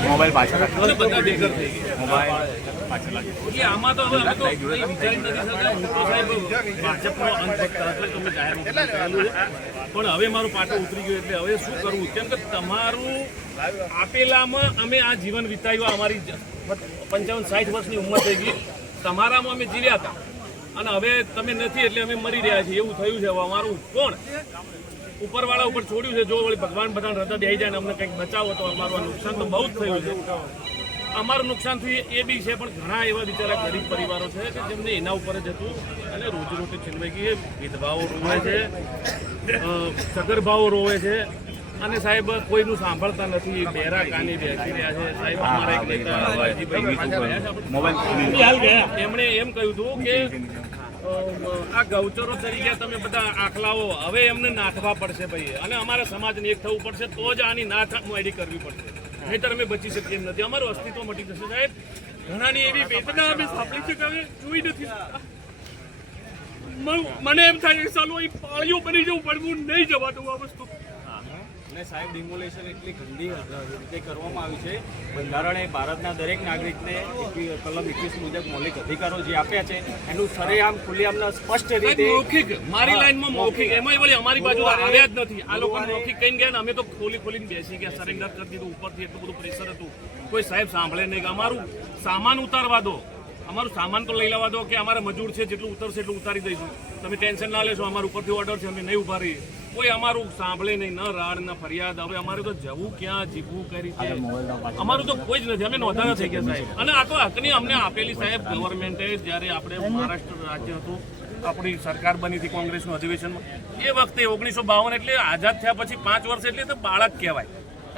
Mobile પાછળ રાખો. બધા ભેગર થઈ ગયા? મોબાઈલ પાછળ રાખો. આમાં તો હવે અમે તો કંઈ વિચારી નથી શકતા સાહેબ ભાજપનો અંત ભક્ત હતો. તમે જાહેરમાં કહેલું પણ હવે મારું પાટો ઉતરી ગયું એટલે હવે શું કરવું? કેમ કે તમારું આપેલામાં અમે આ જીવન વિતાવ્યું અમારી પંચાવન સાઠ વર્ષની ઉંમર થઈ ગઈ. તમારામાં અમે જીવ્યા હતા. અને હવે તમે નથી એટલે અમે મરી રહ્યા છીએ. એવું થયું છે હવે અમારું. કોણ? ઉપરવાળા ઉપર છોડ્યું છે જો વળી ભગવાન બધા હૃદય બેસી જાય ને અમને કંઈક બચાવો તો અમારું નુકસાન તો બહુ જ થયું છે અમારું નુકસાન થયું એ બી છે પણ ઘણા એવા બિચારા ગરીબ પરિવારો છે કે જેમને એના ઉપર જ હતું અને રોજીરોટી છીનવાઈ ગઈ વિધવાઓ રોવે છે સગર્ભાઓ રોવે છે અને સાહેબ કોઈનું સાંભળતા નથી બેરા કાની બેસી રહ્યા છે સાહેબ અમારા એક નેતા. મોબાઈલ એમણે એમ કહ્યું હતું કે આ ગૌચરો તરીકે તમે બધા આખલાઓ હવે એમને નાથવા પડશે ભાઈ. અને અમારા સમાજને એક થવું પડશે, તો જ આની નાથ મોડી કરવી પડશે. નહીતર અમે બચી શકીએ એમ નથી. અમારું અસ્તિત્વ મટી જશે. સાહેબ, ઘણાની એવી વેદના અમે સાંભળી છે કે હવે જોઈ નથી મને એમ થાય કે એ અહીં પાળીઓ બની જવું પડવું નહીં જવાતું આ વસ્તુ. અને સાહેબ ડિમોલેશન એટલી ગંદી રીતે કરવામાં આવ્યું છે. બંધારણે ભારતના દરેક નાગરિકને કલમ એકવીસ મુજબ મૌલિક અધિકારો જે આપ્યા છે એનું સરેઆમ ખુલ્લેઆમ સ્પષ્ટ સાહેબ, રીતે મૌખિક મારી લાઈનમાં મૌખિક એમાં વળી અમારી બાજુ આવ્યા જ નથી. આ લોકો મૌખિક કહીને ગયા ને અમે તો ખોલી ખોલીને બેસી ગયા સરેન્ડર કરી દીધું ઉપરથી એટલું બધું પ્રેશર હતું. કોઈ સાહેબ સાંભળે નહીં. અમારું સામાન ઉતારવા દો. અમારું સામાન તો લઈ લેવા દો કે અમારા મજૂર છે જેટલું ઉતરશે એટલું ઉતારી દઈશું. તમે ટેન્શન ના લેશો અમારું ઉપરથી ઓર્ડર છે અમે નહીં ઊભા રહીએ. કોઈ અમારું સાંભળે નહીં ન રાડ ન ફરિયાદ. હવે અમારે તો જવું ક્યાં જીવવું કઈ રીતે અમારું તો કોઈ જ નથી. અમે નોંધાના થઈ ગયા સાહેબ. અને આ તો હકની અમને આપેલી સાહેબ ગવર્મેન્ટે જ્યારે આપણે મહારાષ્ટ્ર રાજ્ય હતું આપણી સરકાર બની હતી કોંગ્રેસનું અધિવેશનમાં. એ વખતે ઓગણીસો બાવન એટલે આઝાદ થયા પછી પાંચ વર્ષ એટલે તો બાળક કહેવાય.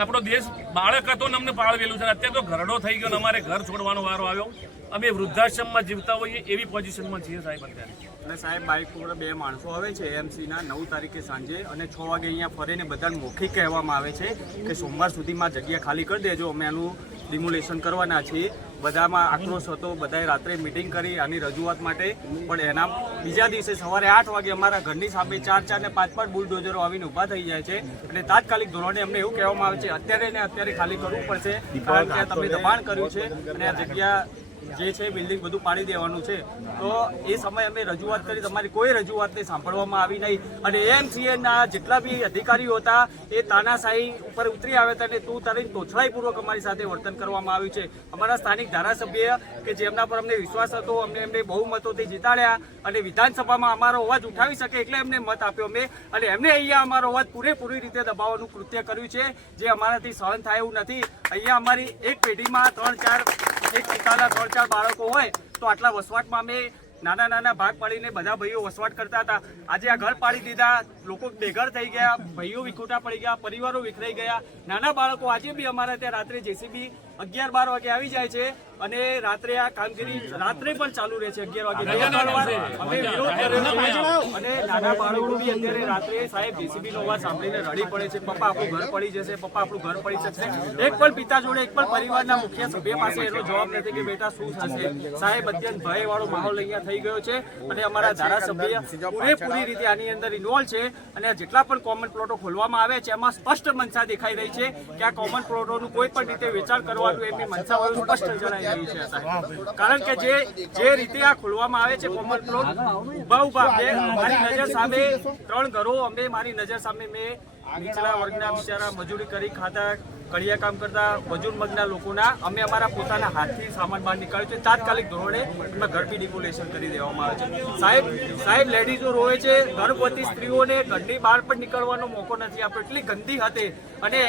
આપણો દેશ બાળક હતો ને અમને પાળવેલું છે. અત્યારે તો ઘરડો થઈ ગયો ને અમારે ઘર છોડવાનો વારો આવ્યો. અમે વૃદ્ધાશ્રમમાં જીવતા હોઈએ એવી પોઝિશનમાં છીએ સાહેબ અત્યારે. અને સાહેબ બાઇક પર બે માણસો આવે છે એમસીના નવ તારીખે સાંજે અને છ વાગે અહીંયા ફરીને બધાને મૌખિક કહેવામાં આવે છે કે સોમવાર સુધીમાં જગ્યા ખાલી કરી દેજો અમે આનું ડિમોલેશન કરવાના છીએ. બધામાં આક્રોશ હતો બધાએ રાત્રે મિટિંગ કરી આની રજૂઆત માટે. પણ એના બીજા દિવસે સવારે આઠ વાગે અમારા ઘરની સામે ચાર ચાર ને પાંચ પાંચ બુલડોઝરો આવીને ઊભા થઈ જાય છે. અને તાત્કાલિક ધોરણે અમને એવું કહેવામાં આવે છે અત્યારે ને અત્યારે ખાલી કરવું પડશે કારણ કે તમે દબાણ કર્યું છે અને આ જગ્યા જે છે બિલ્ડિંગ બધું પાડી દેવાનું છે. તો એ સમયે અમે રજૂઆત કરી, તમારી કોઈ રજૂઆતને સાંભળવામાં આવી નહીં. અને એમસીએ ના જેટલા બી અધિકારીઓ હતા, એ તાનાશાહી ઉપર ઉતરી આવ્યા હતા અને તું તારી તોછડાઈપૂર્વક અમારી સાથે વર્તન કરવામાં આવ્યું છે. અમારા સ્થાનિક ધારાસભ્ય કે જેમના પર અમને વિશ્વાસ હતો, અમને એમને બહુમતોથી જીતાડ્યા અને વિધાનસભામાં અમારો અવાજ ઉઠાવી શકે એટલે એમને મત આપ્યો અમે. અને એમને અહીંયા અમારો અવાજ પૂરેપૂરી રીતે દબાવવાનું કૃત્ય કર્યું છે, જે અમારાથી સહન થાય એવું નથી. અહીંયા અમારી એક પેઢીમાં ત્રણ ચાર એક પિતાના ત્રણ ચાર બાળકો હોય તો આટલા વસવાટમાં અમે નાના નાના ભાગ પાડીને બધા ભાઈઓ વસવાટ કરતા હતા. આજે આ ઘર પાડી દીધા. લોકો બેઘર થઈ ગયા, ભાઈઓ વિખોટા પડી ગયા, પરિવારો વિખરાઈ ગયા. નાના બાળકો આજે બી અમારા ત્યાં રાત્રે જેસીબી અગિયાર બાર વાગે આવી જાય છે અને રાત્રે આ કામગીરી રાત્રે પણ ચાલુ રહે છે અગિયાર વાગે. અમે વિરોધ કરેલો છે. અને નાના બાળકો બી અત્યારે રાત્રે સાહેબ જેસીબી નો અવાજ સાંભળીને રડી પડે છે. પપ્પા આપણું ઘર પડી જશે પપ્પા આપણું ઘર પડી જશે એક પણ પિતા જોડે એક પણ પરિવારના મુખ્ય સભ્ય પાસે એનો જવાબ નથી કે બેટા શું થશે. સાહેબ અત્યંત ભય વાળો માહોલ અહીંયા થઈ ગયો છે અને અમારા ધારાસભ્ય પૂરેપૂરી રીતે આની અંદર ઇન્વોલ્વ છે અને જેટલા પણ કોમન પ્લોટો ખોલવામાં આવે છે એમાં સ્પષ્ટ મનસા દેખાઈ રહી છે કે આ કોમન પ્લોટોનું કોઈ પણ રીતે વેચાણ કરવાનું એમની મનસા વાળું સ્પષ્ટ જણાઈ રહ્યું છે કારણ કે જે જે રીતે આ ખોલવામાં આવે છે કોમન પ્લોટ ઊભા ઊભા મારી નજર સામે ત્રણ ઘરો, અમે મારી નજર સામે મેં નીચલા વર્ગના બિચારા મજૂરી કરી ખાતા કડિયા કામ કરતા મજૂર મગના લોકોના અમે અમારા પોતાના હાથથી સામાન બહાર નીકાળ્યો છે. તાત્કાલિક ધોરણે એમાં ઘરથી ડિમોલેશન કરી દેવામાં આવે છે. સાહેબ સાહેબ લેડીઝો રોવે છે. ગર્ભવતી સ્ત્રીઓને ઘરની બહાર પણ નીકળવાનો મોકો નથી આપ્યો. એટલી ગંદી હતી અને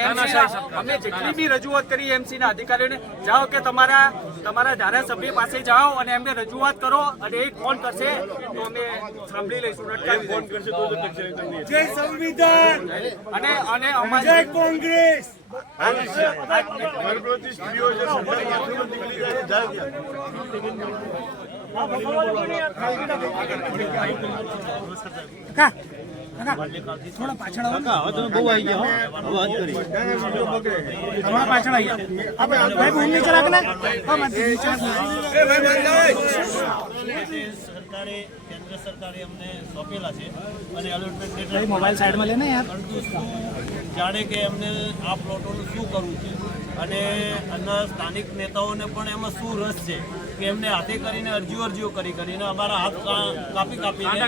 અમે જેટલી બી રજૂઆત કરી એમસી ના અધિકારીઓને જાઓ કે તમારા તમારા ધારાસભ્ય પાસે જાઓ અને એમને રજૂઆત કરો અને એ ફોન કરશે તો અમે સાંભળી લઈશું. અટકાવી ફોન કરશે તો જય સંવિધાન. અને અને અમારી જય કોંગ્રેસ થોડા પાછળ આવો બહુ આવી ગયા થોડા પાછળ આવી ગયા. ભાઈ ભૂમિ નીચે રાખ ને? હા મત નીચે સરકારે કેન્દ્ર સરકારે અમને સોંપેલા છે. અને એલોટમેન્ટ ભાઈ મોબાઈલ સાઈડમાં લે ને યાર. જાણે કે એમને આ પ્લોટોનું શું કરવું છે? અને અને સ્થાનિક નેતાઓને પણ એમાં શું રસ છે કે એમને હાથે કરીને અરજીઓ અરજીઓ કરી કરીને અમારા હાથ કાપી કાપીને.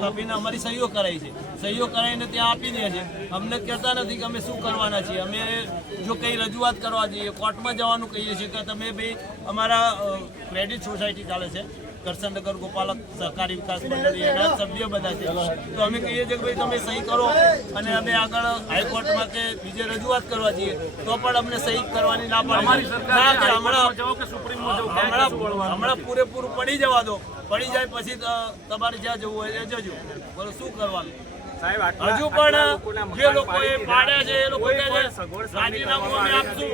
કાપીને અમારી સહીઓ કરાવી છે. સહીઓ કરાવીને ત્યાં આપી દે છે. અમને કહેતા નથી કે અમે શું કરવાના છીએ. અમે જો કંઈ રજૂઆત કરવા જઈએ કોર્ટમાં જવાનું કહીએ છીએ કે તમે ભાઈ અમારા ક્રેડિટ સોસાયટી ચાલે છે કરસનનગર ગોપાલક સહકારી વિકાસ મંડળી એના સભ્ય બધા છે. તો અમે કહીએ છીએ કે ભાઈ તમે સહી કરો અને અમે આગળ હાઈકોર્ટમાં કે બીજે રજૂઆત કરવા જઈએ તો પણ અમને સહી કરવાની ના પાડે. હમણાં પૂરેપૂરું પડી જવા દો. પડી જાય પછી તમારે જ્યાં જવું હોય ત્યાં જજો. બોલો શું કરવાનું? હજુ પણ જે લોકોએ પાડ્યા છે એ લોકો રાજીનામું અમે આપશું.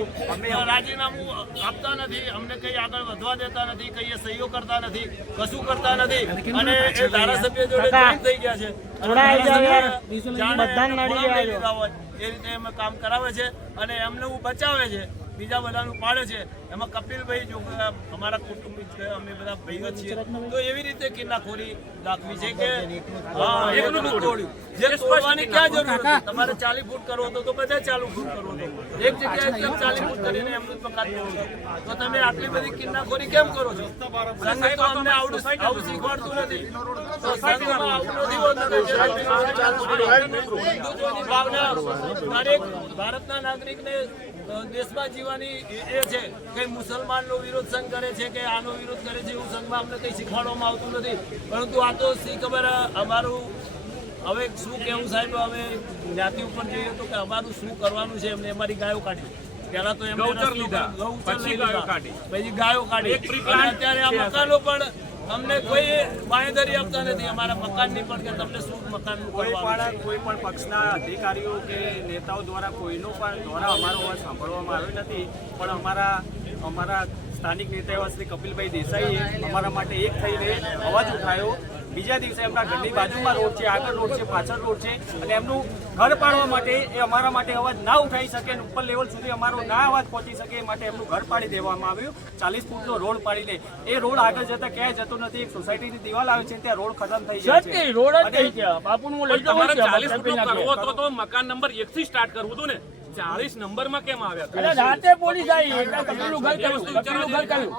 રાજીનામું આપતા નથી અમને કઈ આગળ વધવા દેતા નથી કઈ સહીઓ કરતા નથી કશું કરતા નથી. અને એ ધારાસભ્ય જોડે જોઈન થઈ ગયા છે. એ રીતે અમે કામ કરાવે છે અને એમને બચાવે છે. બીજા બધાનું પાડે છે. એમાં કપિલભાઈ જો અમારા કુટુંબિક અમે બધા ભાઈઓ છીએ. તો એવી રીતે કિલ્લાખોરી દાખવી છે કે હા એકનું તોડ્યું. જે તોડવાની ક્યાં જરૂર હતી? તમારે ચાલી ફૂટ કરવો હતો તો બધા ચાલુ ફૂટ કરવો હતો. એક જગ્યાએ એકદમ ચાલી ફૂટ કરીને એમનું પકાત છો તો તમે આટલી બધી કિલ્લાખોરી કેમ કરો છો? સંઘ તો અમને આવડું આવું શીખવાડતું નથી. તો સંઘમાં આવું નથી હોતું હિન્દુત્વની ભાવના. દરેક ભારતના નાગરિકને દેશમાં જીવવાની એ એ છે કે મુસલમાનનો વિરોધ સંઘ કરે છે કે આનો વિરોધ કરે છે એવું સંઘમાં અમને કંઈ શીખવાડવામાં આવતું નથી પરંતુ આ તો શી ખબર અમારું હવે શું કહેવું સાહેબ હવે જ્ઞાતિ ઉપર જઈએ તો કે અમારું શું કરવાનું છે એમને અમારી ગાયો કાઢી પેલા તો એમને રસ્તો લીધા. પછી ગાયો કાઢી. પછી ગાયો કાઢી અત્યારે આ મકાનો પણ અમને કોઈ બાંયધરી આપતા નથી અમારા મકાનની પણ કે તમને શું મકાન કોઈ પણ કોઈ પણ પક્ષના અધિકારીઓ કે નેતાઓ દ્વારા કોઈનો પણ દ્વારા અમારો અવાજ સાંભળવામાં આવ્યો નથી. પણ અમારા અમારા સ્થાનિક નેતા એવા શ્રી કપિલભાઈ દેસાઈએ અમારા માટે એક થઈને અવાજ ઉઠાવ્યો બીજા દિવસે એમના ઘરની બાજુમાં રોડ છે આગળ રોડ છે પાછળ રોડ છે અને એમનું ઘર પાડવા માટે એ અમારા માટે અવાજ ના ઉઠાવી શકે અને ઉપર લેવલ સુધી અમારો ના અવાજ પહોંચી શકે એ માટે એમનું ઘર પાડી દેવામાં આવ્યું. ચાલીસ ફૂટનો રોડ પાડીને એ રોડ આગળ જતા ક્યાંય જતો નથી. એક સોસાયટીની દિવાલ આવે છે ત્યાં રોડ ખતમ થઈ જાય છે. પણ તમારે ચાલીસ ફૂટનો કરવો તો મકાન નંબર એક થી સ્ટાર્ટ કરવું હતું ને. ચાલીસ નંબરમાં કેમ આવ્યા? રાતે પોલીસ આવી એટલે કપિલનું ઘર કર્યું કપિલનું ઘર કર્યું